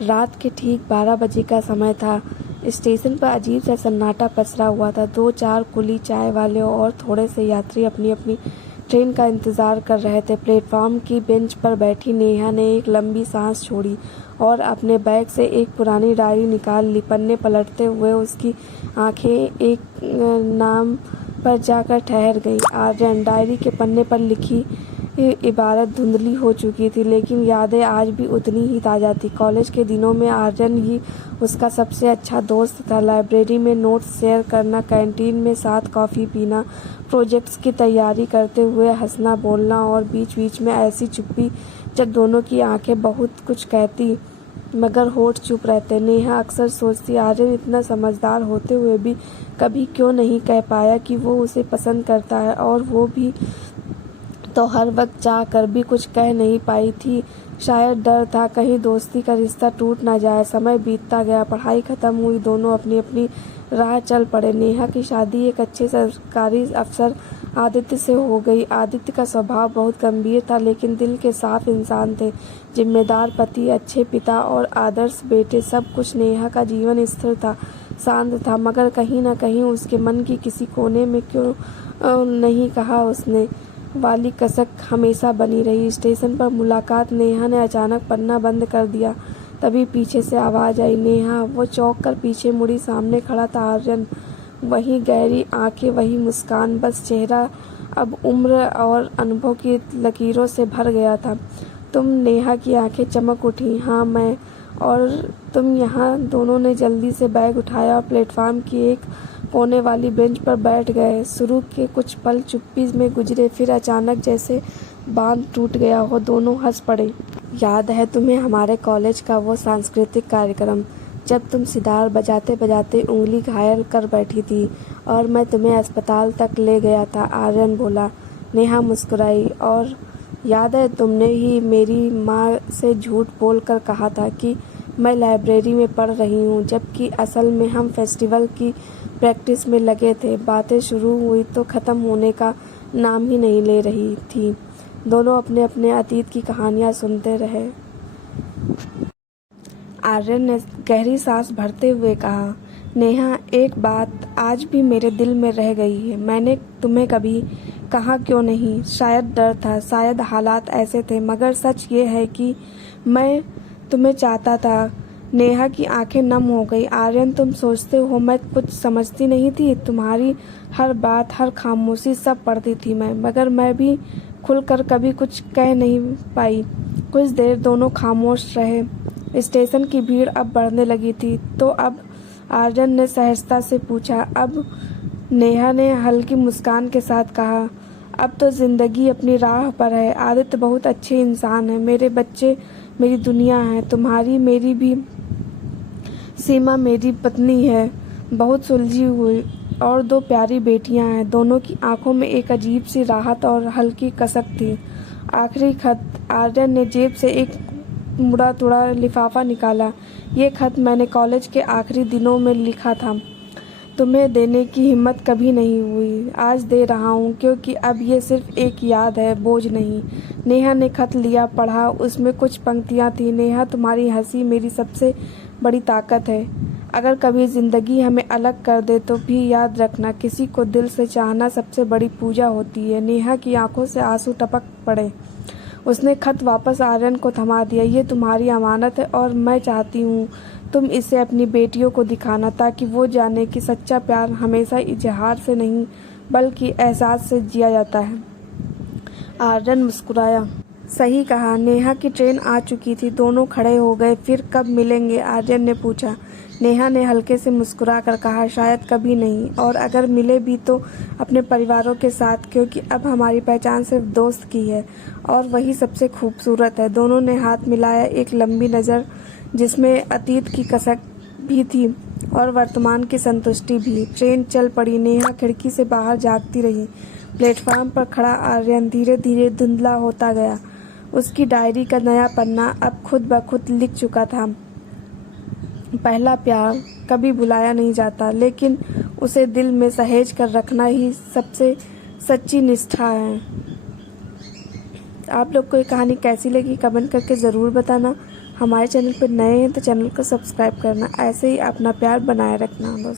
रात के ठीक 12 बजे का समय था। स्टेशन पर अजीब सा सन्नाटा पसरा हुआ था। 2-4 कुली चाय वाले और थोड़े से यात्री अपनी अपनी ट्रेन का इंतज़ार कर रहे थे। प्लेटफॉर्म की बेंच पर बैठी नेहा ने एक लंबी सांस छोड़ी और अपने बैग से एक पुरानी डायरी निकाल ली। पन्ने पलटते हुए उसकी आंखें एक नाम पर जाकर ठहर गईं, आर्यन। डायरी के पन्ने पर लिखी इबारत धुंधली हो चुकी थी, लेकिन यादें आज भी उतनी ही ताज़ा थी। कॉलेज के दिनों में आर्यन ही उसका सबसे अच्छा दोस्त था। लाइब्रेरी में नोट्स शेयर करना, कैंटीन में साथ कॉफ़ी पीना, प्रोजेक्ट्स की तैयारी करते हुए हंसना बोलना और बीच बीच में ऐसी चुप्पी जब दोनों की आंखें बहुत कुछ कहती मगर होठ चुप रहते। नेहा अक्सर सोचती, आर्यन इतना समझदार होते हुए भी कभी क्यों नहीं कह पाया कि वो उसे पसंद करता है, और वो भी तो हर वक्त चाह कर भी कुछ कह नहीं पाई थी। शायद डर था कहीं दोस्ती का रिश्ता टूट ना जाए। समय बीतता गया, पढ़ाई खत्म हुई, दोनों अपनी अपनी राह चल पड़े। नेहा की शादी एक अच्छे सरकारी अफसर आदित्य से हो गई। आदित्य का स्वभाव बहुत गंभीर था, लेकिन दिल के साफ इंसान थे। जिम्मेदार पति, अच्छे पिता और आदर्श बेटे, सब कुछ। नेहा का जीवन स्थिर था, शांत था, मगर कहीं न कहीं उसके मन की किसी कोने में क्यों नहीं कहा उसने वाली कसक हमेशा बनी रही। स्टेशन पर मुलाकात। नेहा ने अचानक पन्ना बंद कर दिया। तभी पीछे से आवाज़ आई, नेहा। वो चौंक कर पीछे मुड़ी। सामने खड़ा था आर्यन। वही गहरी आंखें, वही मुस्कान, बस चेहरा अब उम्र और अनुभव की लकीरों से भर गया था। तुम? नेहा की आंखें चमक उठी। हाँ मैं। और तुम यहाँ? दोनों ने जल्दी से बैग उठाया और प्लेटफार्म की एक कोने वाली बेंच पर बैठ गए। शुरू के कुछ पल चुप्पी में गुजरे, फिर अचानक जैसे बांध टूट गया हो, दोनों हंस पड़े। याद है तुम्हें हमारे कॉलेज का वो सांस्कृतिक कार्यक्रम, जब तुम सितार बजाते बजाते उंगली घायल कर बैठी थी और मैं तुम्हें अस्पताल तक ले गया था? आर्यन बोला। नेहा मुस्कुराई। और याद है तुमने ही मेरी माँ से झूठ बोलकर कहा था कि मैं लाइब्रेरी में पढ़ रही हूँ, जबकि असल में हम फेस्टिवल की प्रैक्टिस में लगे थे। बातें शुरू हुई तो ख़त्म होने का नाम ही नहीं ले रही थी। दोनों अपने अपने अतीत की कहानियाँ सुनते रहे। आर्यन ने गहरी सांस भरते हुए कहा, नेहा, एक बात आज भी मेरे दिल में रह गई है। मैंने तुम्हें कभी कहा क्यों नहीं? शायद डर था, शायद हालात ऐसे थे, मगर सच ये है कि मैं तुम्हें चाहता था। नेहा की आंखें नम हो गई। आर्यन, तुम सोचते हो मैं कुछ समझती नहीं थी? तुम्हारी हर बात, हर खामोशी सब पढ़ती थी मैं, मगर मैं भी खुलकर कभी कुछ कह नहीं पाई। कुछ देर दोनों खामोश रहे। स्टेशन की भीड़ अब बढ़ने लगी थी। तो अब? आर्यन ने सहजता से पूछा। अब? नेहा ने हल्की मुस्कान के साथ कहा, अब तो जिंदगी अपनी राह पर है। आदित्य बहुत अच्छे इंसान है, मेरे बच्चे मेरी दुनिया है। तुम्हारी, मेरी भी। सीमा मेरी पत्नी है, बहुत सुलझी हुई, और 2 प्यारी बेटियां हैं। दोनों की आंखों में एक अजीब सी राहत और हल्की कसक थी। आखिरी खत। आर्यन ने जेब से एक मुड़ा तुड़ा लिफाफा निकाला। ये खत मैंने कॉलेज के आखिरी दिनों में लिखा था। तुम्हें देने की हिम्मत कभी नहीं हुई। आज दे रहा हूँ, क्योंकि अब ये सिर्फ एक याद है, बोझ नहीं। नेहा ने खत लिया, पढ़ा। उसमें कुछ पंक्तियाँ थी। नेहा, तुम्हारी हंसी मेरी सबसे बड़ी ताकत है। अगर कभी ज़िंदगी हमें अलग कर दे तो भी याद रखना, किसी को दिल से चाहना सबसे बड़ी पूजा होती है। नेहा की आंखों से आंसू टपक पड़े। उसने खत वापस आर्यन को थमा दिया। ये तुम्हारी अमानत है और मैं चाहती हूँ तुम इसे अपनी बेटियों को दिखाना, ताकि वो जाने कि सच्चा प्यार हमेशा इजहार से नहीं बल्कि एहसास से जिया जाता है। आर्यन मुस्कुराया। सही कहा। नेहा की ट्रेन आ चुकी थी। दोनों खड़े हो गए। फिर कब मिलेंगे? आर्यन ने पूछा। नेहा ने हल्के से मुस्कुरा कर कहा, शायद कभी नहीं, और अगर मिले भी तो अपने परिवारों के साथ, क्योंकि अब हमारी पहचान सिर्फ दोस्त की है, और वही सबसे खूबसूरत है। दोनों ने हाथ मिलाया, एक लंबी नज़र जिसमें अतीत की कसक भी थी और वर्तमान की संतुष्टि भी। ट्रेन चल पड़ी। नेहा खिड़की से बाहर झांकती रही। प्लेटफार्म पर खड़ा आर्यन धीरे धीरे धुंधला होता गया। उसकी डायरी का नया पन्ना अब खुद ब खुद लिख चुका था। पहला प्यार कभी भुलाया नहीं जाता, लेकिन उसे दिल में सहेज कर रखना ही सबसे सच्ची निष्ठा है। आप लोग को ये कहानी कैसी लगी कमेंट करके ज़रूर बताना। हमारे चैनल पर नए हैं तो चैनल को सब्सक्राइब करना, ऐसे ही अपना प्यार बनाए रखना दोस्तों।